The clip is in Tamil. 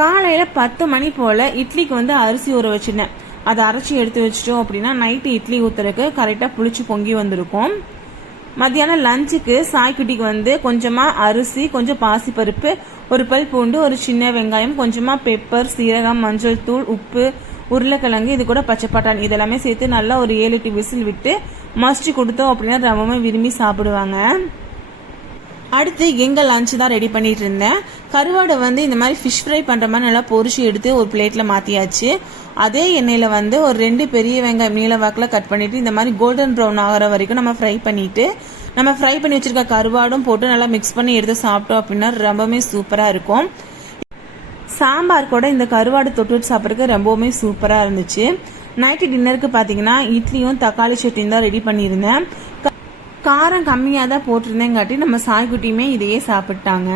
காலையில் 10 மணி போல் இட்லிக்கு வந்து அரிசி ஊற வச்சிருந்தேன். அதை அரைச்சி எடுத்து வச்சிட்டோம் அப்படின்னா நைட்டு இட்லி ஊற்றுறதுக்கு கரெக்டாக புளிச்சு பொங்கி வந்திருக்கும். மத்தியானம் லஞ்சுக்கு சாய்க்குட்டிக்கு வந்து கொஞ்சமாக அரிசி, கொஞ்சம் பாசிப்பருப்பு, ஒரு பல் பூண்டு, ஒரு சின்ன வெங்காயம், கொஞ்சமாக பெப்பர், சீரகம், மஞ்சள் தூள், உப்பு, உருளைக்கிழங்கு, இது கூட பச்சை பட்டாணி இதெல்லாமே சேர்த்து நல்லா ஒரு 7-8 விசில் விட்டு மஸ்ட் கொடுத்தோம் அப்படின்னா ரொம்பவே விரும்பி சாப்பிடுவாங்க. அடுத்து எங்கள் லஞ்சு தான் ரெடி பண்ணிட்டு இருந்தேன். கருவாடை வந்து இந்த மாதிரி ஃபிஷ் ஃப்ரை பண்ணுற மாதிரி நல்லா பொரிச்சு எடுத்து ஒரு பிளேட்டில் மாற்றியாச்சு. அதே எண்ணெயில் வந்து ஒரு 2 பெரிய வெங்காயம் நீல வாக்கில் கட் பண்ணிவிட்டு இந்த மாதிரி கோல்டன் ப்ரௌன் ஆகிற வரைக்கும் நம்ம ஃப்ரை பண்ணிவிட்டு நம்ம ஃப்ரை பண்ணி வச்சுருக்க கருவாடும் போட்டு நல்லா மிக்ஸ் பண்ணி எடுத்து சாப்பிட்டோம் அப்படின்னா ரொம்பவுமே சூப்பராக இருக்கும். சாம்பார் கூட இந்த கருவாடு தொட்டு சாப்பிட்றதுக்கு ரொம்பவுமே சூப்பராக இருந்துச்சு. நைட்டு டின்னருக்கு பார்த்தீங்கன்னா இட்லியும் தக்காளி சட்னியும் தான் ரெடி பண்ணியிருந்தேன். காரம் கம்மியாக தான் போட்டிருந்தேங்காட்டி நம்ம சாய்க்குட்டியுமே இதையே சாப்பிட்டாங்க.